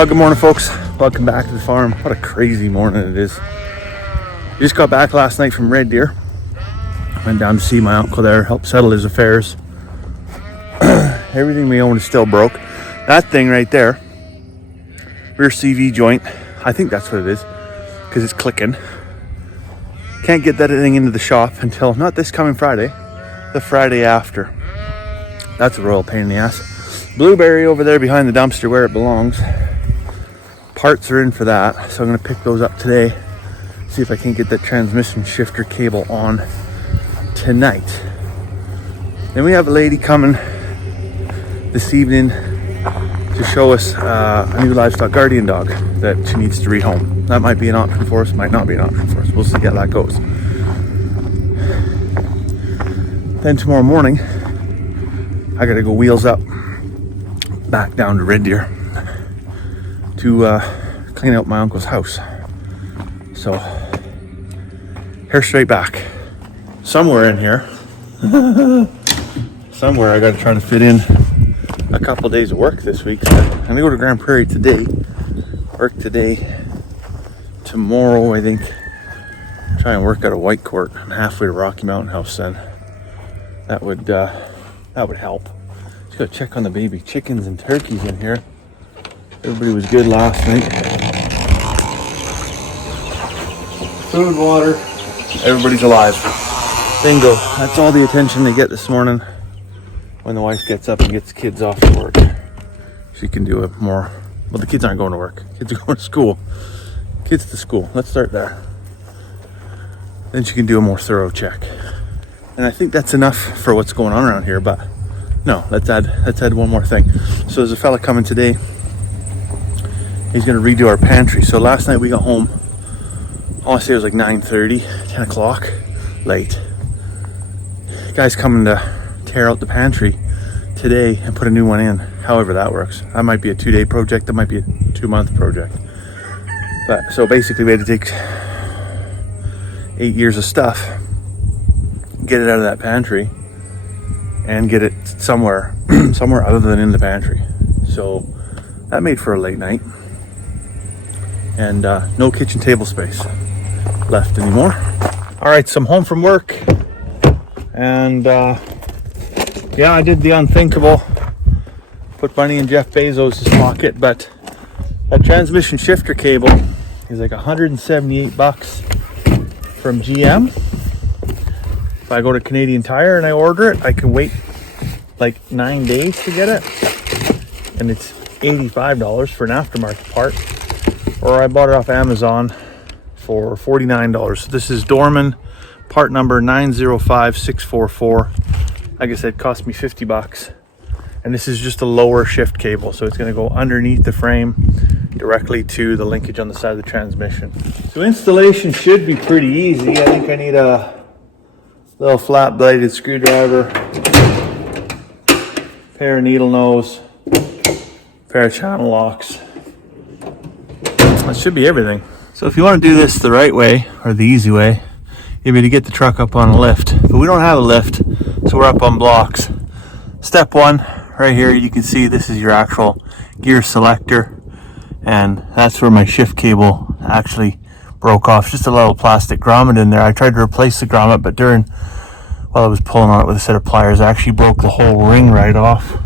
Well, good morning, folks. Welcome back to the farm. What a crazy morning it is. Just got back last night from Red Deer. Went down to see my uncle there, help settle his affairs. Everything we own is still broke. That thing right there, rear CV joint, I think that's what it is, because it's clicking. Can't get that thing into the shop until not this coming Friday, the Friday after. That's a royal pain in the ass. Blueberry over there behind the dumpster where it belongs. Parts are in for that, so I'm going to pick those up today. See if I can get that transmission shifter cable on tonight. Then we have a lady coming this evening to show us a new livestock guardian dog that she needs to rehome. That might be an option for us, might not be an option for us. We'll see how that goes. Then tomorrow morning, I gotta go wheels up back down to Red Deer to clean out my uncle's house. So, hair straight back. Somewhere in here, somewhere I gotta try to fit in a couple of days of work this week. I'm gonna go to Grand Prairie today, work today, tomorrow I think, try and work out a White Court. I'm halfway to Rocky Mountain House then. That would help. Just gotta check on the baby chickens and turkeys in here. Everybody was good last night. Food, water, everybody's alive. Bingo. That's all the attention they get this morning when the wife gets up and gets the kids off to work. She can do it more. Well, the kids aren't going to work. Kids are going to school. Kids to school. Let's start there. Then she can do a more thorough check. And I think that's enough for what's going on around here, but no, let's add one more thing. So there's a fella coming today. He's going to redo our pantry. So last night we got home, I want to say it was like 9:30, 10 o'clock, late. Guy's coming to tear out the pantry today and put a new one in, however that works. That might be a 2-day project, that might be a 2-month project. But so basically we had to take 8 years of stuff, get it out of that pantry, and get it somewhere other than in the pantry. So that made for a late night. And no kitchen table space left anymore. All right, so I'm home from work. And yeah, I did the unthinkable. Put money in Jeff Bezos' pocket, but that transmission shifter cable is like $178 from GM. If I go to Canadian Tire and I order it, I can wait like 9 days to get it. And it's $85 for an aftermarket part. Or I bought it off Amazon for $49. So this is Dorman, part number 905644. Like I said, it cost me $50. And this is just a lower shift cable. So it's going to go underneath the frame directly to the linkage on the side of the transmission. So installation should be pretty easy. I think I need a little flat bladed screwdriver, pair of needle nose, pair of channel locks. That should be everything. So if you want to do this the right way, or the easy way, you'd be to get the truck up on a lift. But we don't have a lift, so we're up on blocks. Step one, right here, you can see this is your actual gear selector. And that's where my shift cable actually broke off. Just a little plastic grommet in there. I tried to replace the grommet, but while I was pulling on it with a set of pliers, I actually broke the whole ring right off.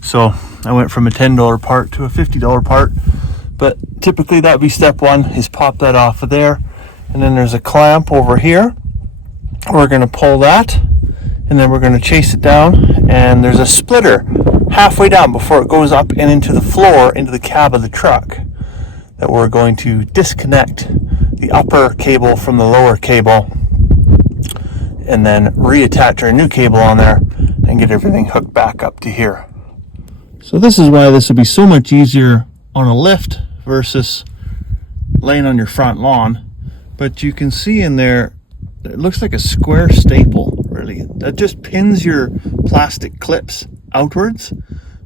So I went from a $10 part to a $50 part. But typically that would be step one, is pop that off of there. And then there's a clamp over here. We're going to pull that, and then we're going to chase it down. And there's a splitter halfway down before it goes up and into the floor, into the cab of the truck, that we're going to disconnect the upper cable from the lower cable, and then reattach our new cable on there and get everything hooked back up to here. So this is why this would be so much easier on a lift versus laying on your front lawn. But you can see in there, it looks like a square staple, really. That just pins your plastic clips outwards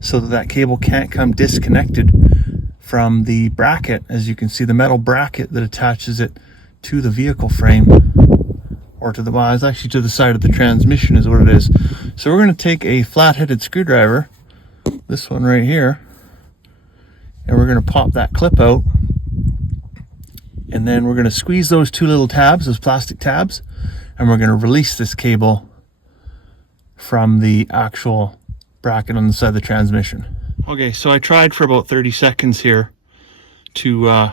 so that cable can't come disconnected from the bracket. As you can see, the metal bracket that attaches it to the vehicle frame, or to the, well, it's actually to the side of the transmission is what it is. So we're going to take a flat-headed screwdriver, this one right here, and we're going to pop that clip out, and then we're going to squeeze those two little tabs, those plastic tabs, and we're going to release this cable from the actual bracket on the side of the transmission. Okay, so I tried for about 30 seconds here to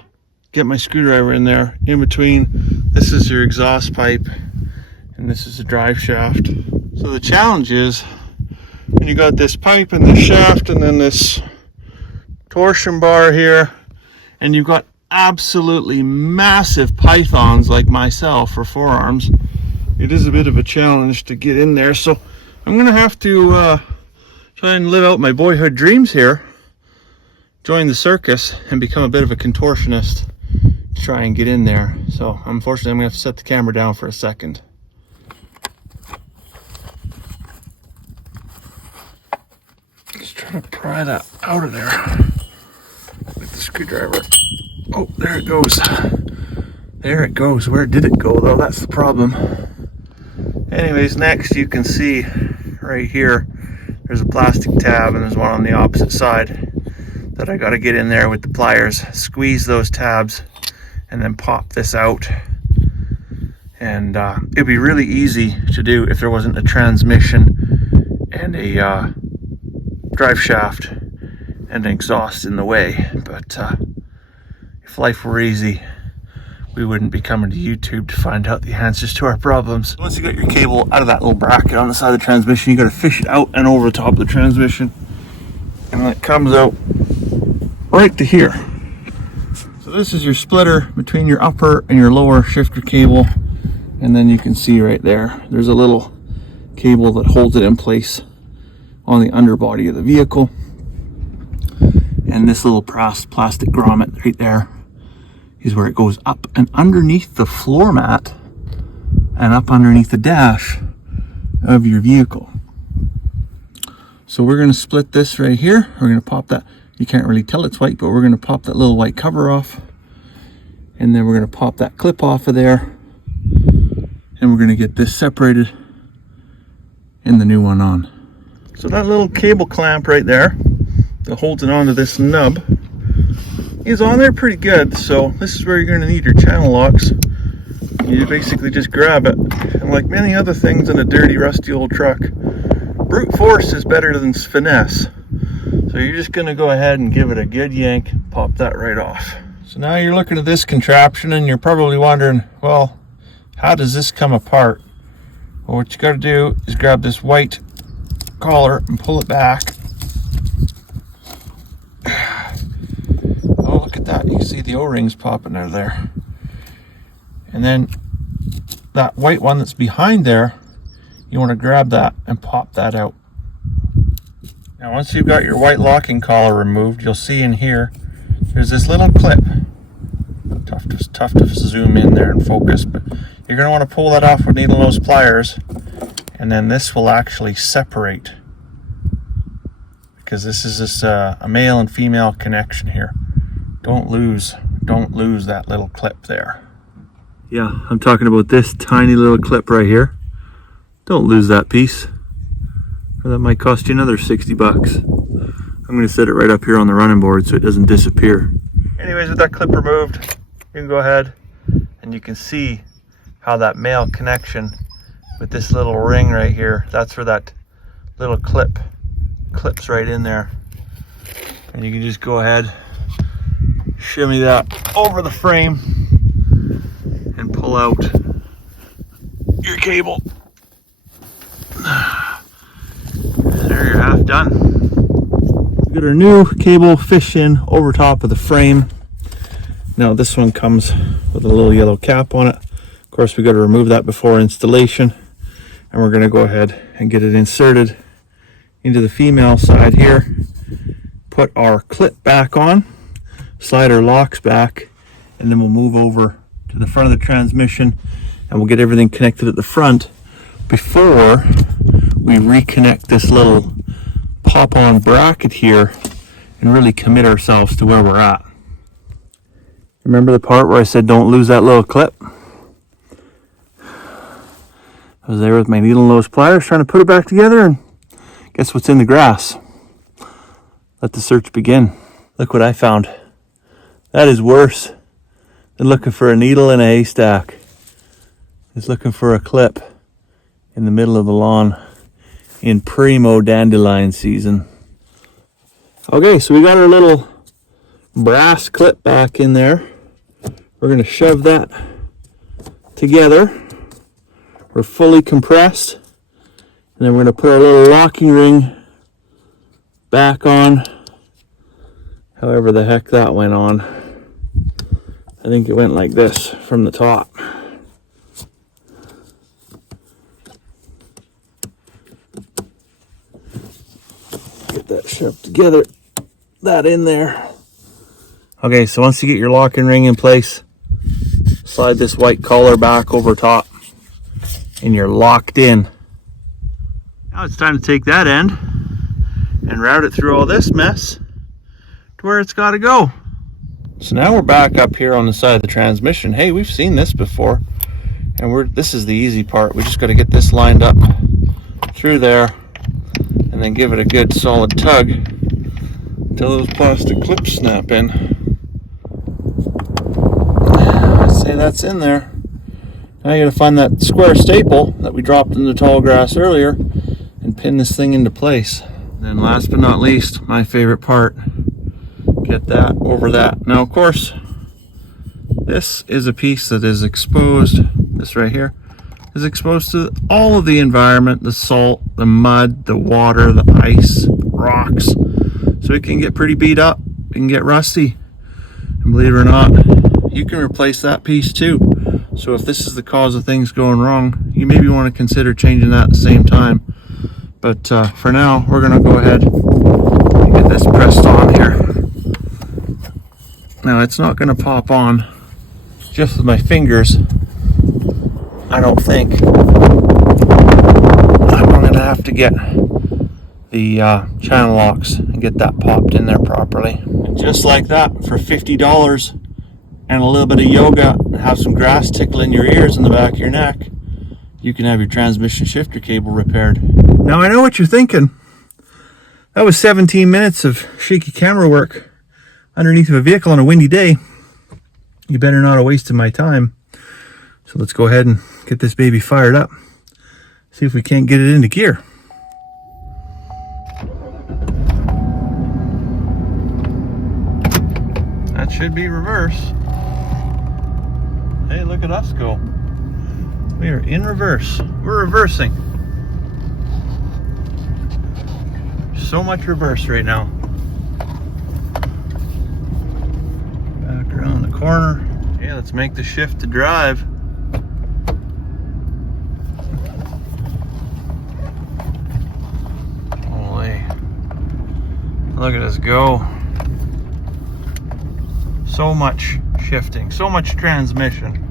get my screwdriver in there. In between, this is your exhaust pipe and this is the drive shaft. So the challenge is when you got this pipe and this shaft and then this torsion bar here, and you've got absolutely massive pythons like myself for forearms, it is a bit of a challenge to get in there. So I'm gonna have to try and live out my boyhood dreams here, join the circus and become a bit of a contortionist to try and get in there. So unfortunately I'm gonna have to set the camera down for a second. Just trying to pry that out of there with the screwdriver. Oh, there it goes. There it goes. Where did it go though? That's the problem. Anyways, next you can see right here, there's a plastic tab and there's one on the opposite side that I got to get in there with the pliers, squeeze those tabs, and then pop this out. And it'd be really easy to do if there wasn't a transmission and a drive shaft and an exhaust in the way. But if life were easy, we wouldn't be coming to YouTube to find out the answers to our problems. Once you got your cable out of that little bracket on the side of the transmission, you got to fish it out and over the top of the transmission, and then it comes out right to here. So this is your splitter between your upper and your lower shifter cable, and then you can see right there, there's a little cable that holds it in place on the underbody of the vehicle, and this little plastic grommet right there is where it goes up and underneath the floor mat and up underneath the dash of your vehicle. So we're going to split this right here. We're going to pop that. You can't really tell it's white, but we're going to pop that little white cover off, and then we're going to pop that clip off of there, and we're going to get this separated and the new one on. So that little cable clamp right there that holds it onto this nub is on there pretty good. So this is where you're going to need your channel locks. You basically just grab it, and like many other things in a dirty, rusty old truck, brute force is better than finesse. So you're just going to go ahead and give it a good yank, pop that right off. So now you're looking at this contraption and you're probably wondering, well, how does this come apart? Well, what you got to do is grab this white collar and pull it back. Oh, look at that. You can see the O-rings popping out of there. And then that white one that's behind there, you want to grab that and pop that out. Now once you've got your white locking collar removed, you'll see in here there's this little clip. Tough to zoom in there and focus, but you're going to want to pull that off with needle nose pliers, and then this will actually separate, because this is a male and female connection here. Don't lose that little clip there. Yeah, I'm talking about this tiny little clip right here. Don't lose that piece, or that might cost you another 60 bucks. I'm going to set it right up here on the running board so it doesn't disappear. Anyways, with that clip removed, you can go ahead and you can see how that male connection with this little ring right here, that's where that little clips right in there. And you can just go ahead, shimmy that over the frame and pull out your cable. There, you're half done. We've got our new cable fish in over top of the frame. Now this one comes with a little yellow cap on it. Of course, we got to remove that before installation, and we're going to go ahead and get it inserted into the female side here. Put our clip back on, slide our locks back, and then we'll move over to the front of the transmission, and we'll get everything connected at the front before we reconnect this little pop-on bracket here and really commit ourselves to where we're at. Remember the part where I said don't lose that little clip? I was there with my needle nose pliers trying to put it back together, and guess what's in the grass? Let the search begin. Look what I found. That is worse than looking for a needle in a haystack. It's looking for a clip in the middle of the lawn in primo dandelion season. Okay, so we got our little brass clip back in there. We're going to shove that together. We're fully compressed. And then we're going to put our little locking ring back on. However the heck that went on. I think it went like this from the top. Get that shoved together. That in there. Okay, so once you get your locking ring in place, slide this white collar back over top and you're locked in. Now it's time to take that end and route it through all this mess to where it's got to go. So now we're back up here on the side of the transmission. Hey, we've seen this before, and this is the easy part. We just got to get this lined up through there and then give it a good solid tug until those plastic clips snap in. I'd say that's in there. Now you got to find that square staple that we dropped in the tall grass earlier and pin this thing into place. And then last but not least, my favorite part, get that over that. Now of course, this is a piece that is exposed, this right here, is exposed to all of the environment, the salt, the mud, the water, the ice, rocks. So it can get pretty beat up, it can get rusty. And believe it or not, you can replace that piece too. So if this is the cause of things going wrong, you maybe want to consider changing that at the same time. But for now, we're going to go ahead and get this pressed on here. Now, it's not going to pop on just with my fingers, I don't think. I'm going to have to get the channel locks and get that popped in there properly. And just like that, for $50 and a little bit of yoga and have some grass tickling your ears in the back of your neck, you can have your transmission shifter cable repaired. Now I know what you're thinking. That was 17 minutes of shaky camera work underneath of a vehicle on a windy day. You better not have wasted my time. So let's go ahead and get this baby fired up. See if we can't get it into gear. That should be reverse. Hey, look at us go. We are in reverse. We're reversing. So much reverse right now. Back around the corner. Okay, let's make the shift to drive. Holy. Look at us go. So much shifting, so much transmission.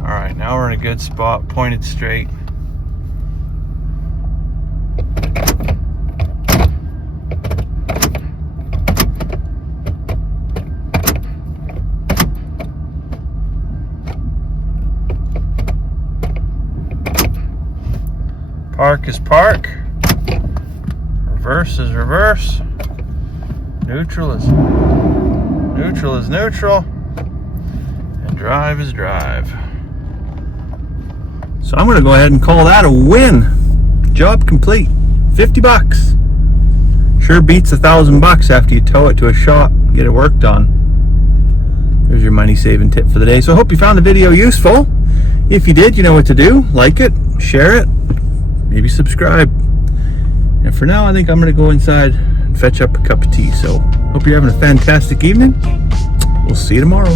All right, now we're in a good spot, pointed straight. Park is park. Reverse is reverse. Neutral is neutral. And drive is drive. So I'm going to go ahead and call that a win. Job complete. 50 bucks. Sure beats $1,000 after you tow it to a shop, get it worked on. There's your money saving tip for the day. So I hope you found the video useful. If you did, you know what to do. Like it, share it, maybe subscribe. And for now, I think I'm going to go inside and fetch up a cup of tea. So hope you're having a fantastic evening. We'll see you tomorrow.